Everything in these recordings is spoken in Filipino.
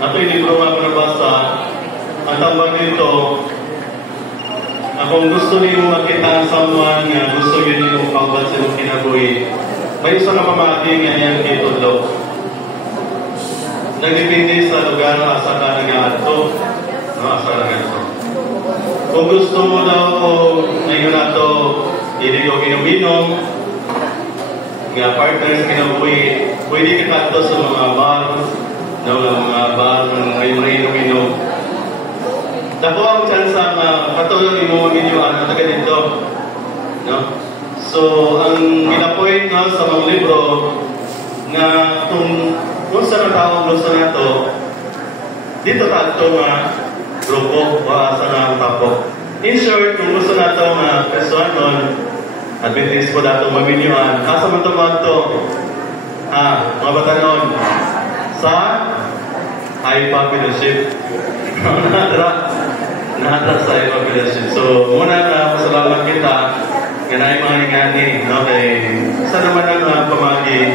Ato yung libro nga panabasa, ang tambang nito, kung gusto niyo makita ang someone nga gusto yun yung kauban sa mong kinabuhi, may isa na pamati nga yan dito daw. Nagdipindi sa lugar asa ka nag-aato. Asa nag-aato. Kung gusto mo daw o ngayon na ito, hindi ko inom-inom, nga partners kinabuhi, pwede ka ito sa mga bar, na mga bar, na may inom-inom. Dako ang chance ang katulong mo videoan na taga dito. No? So, ang ginapoint no, sa mga libro na kung sa natawang gusto na ito, dito ka ito nga grupo o asa na ang tapo. In short, kung gusto na ito nga personal nun, Adventist po na ito mabinyoan, asa man ito mga ito? Mga batanon sa high population. Nahatra sa high population. So, muna na pasalamat kita ganay mga ingani, no? Kay sa naman ang pamagi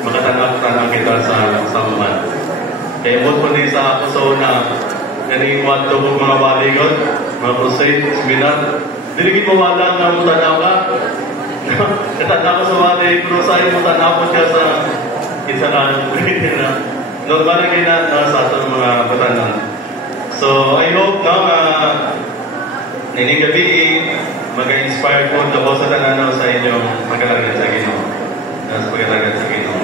makatanap-tanap kita sa uman. Kaya mo po din sa ako sa una, ganing wato po mga baligot, mga crusade, seminar. Diligid mo wala nga mo tanaw ka. Katanaw ko sa bali, crusade mo tanaw ko siya sa isa na normal na sa ato mga batanan. So, I hope na nining gabi mag-inspire po ako sa tananaw sa inyong pagkalagan sa Ginoo. Sa pagkalagan sa Ginoo.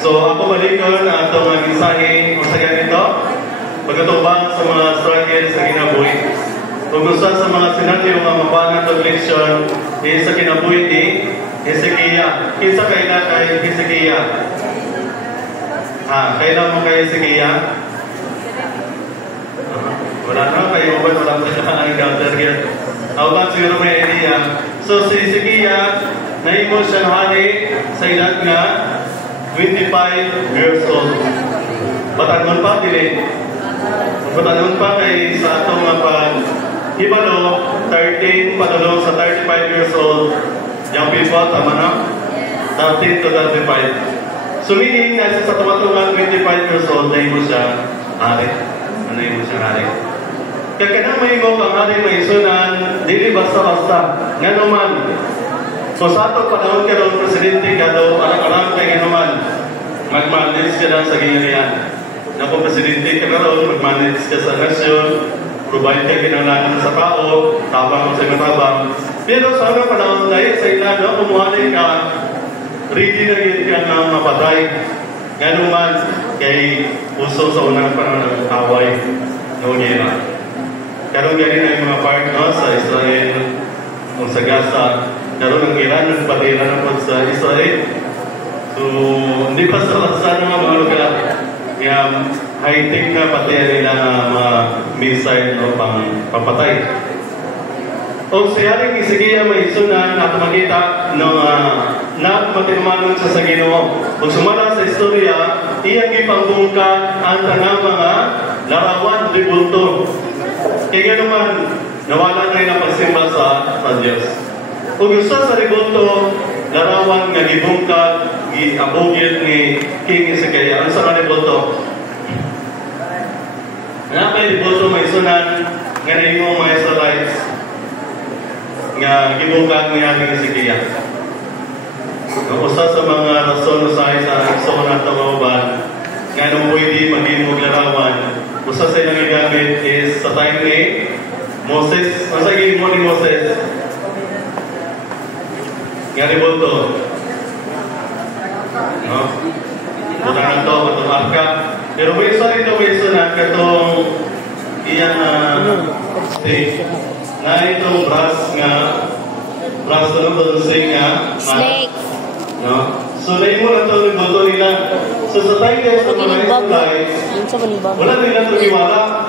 So, ako malikon na itong mensahe o sa ganito, pagkatubang sa mga struggle sa kinabuhi. Kung gusto sa mga sinati o mga mabanat o leksyon, sa kinabuhi ni Hezekiah. Kinsa kailan kay Hezekiah? Kailan mo kay Hezekiah? Wala na kayo ba? Wala na ang encounter here. Ako ba siguro may idea? So, si Hezekiah, naimo siya hari sa edad nga 25 years old. Batanon pa, dili. Batanon pa kay sa atong hibalo, 13, padulong sa 35 years old. Young people, tama na? 13 to 35. So, meaning, nasa sa tumatungan 25 years old, naimo siya hari. Naimo siya hari. Kaya may mo kang hari may sunan, dili basta-basta. Nga naman, so sa atong panahon ka doon, presidente ka doon, alam-alam kay nga naman, mag-manage ka lang sa ginganian. Na kung presidente ka doon, mag-manage ka sa nasyon, provide ka kinalanan sa tao, tabang sa matabang. Pero sa mga panahon tayo, sa ilan, no, kumuhalin ka, ready na yun ka nga mapatay. Nga naman, kay puso sa unang panahon ng away, no, gina. Karoon galing na yung mga part no, sa Israel o sa Gaza. Karoon ang Iran, nagpatila na po sa Israel. So, hindi pa sa mga lugar. Kaya, high-tech na patiyan nila na mga missile o pampatay. O sa yaring Hezekiah may sunan at makita na matinumanon siya sa Ginoo. Kung sumala sa istorya, iyang ipangbungkad ang tanang mga larawan de bulto. Kaya naman, nawala na yung pagsimba sa Diyos. Kung gusto sa ribulto, larawan nga gibungkag, giabugid ni King Hezekiah. Ano sa mga ribulto? Nga kay ribulto may sunan, nga na yung mga Israelites, nga gibungkag niya ni Hezekiah. Ang usa sa mga rason sa isona at tamawaban, nga nung pwede maging maglarawan, usa sa ilang gamit is sa time ni Moses. Ang saging mo ni Moses? Nga ribulto. No? Buta na ito, katong arka. Pero may isa ito, may isa na katong iyang stage. Na itong brass na doon nga snake. No? So, na mo na ito, ribulto nila. So, sa time sa mga Israelites, wala nila ito iwala.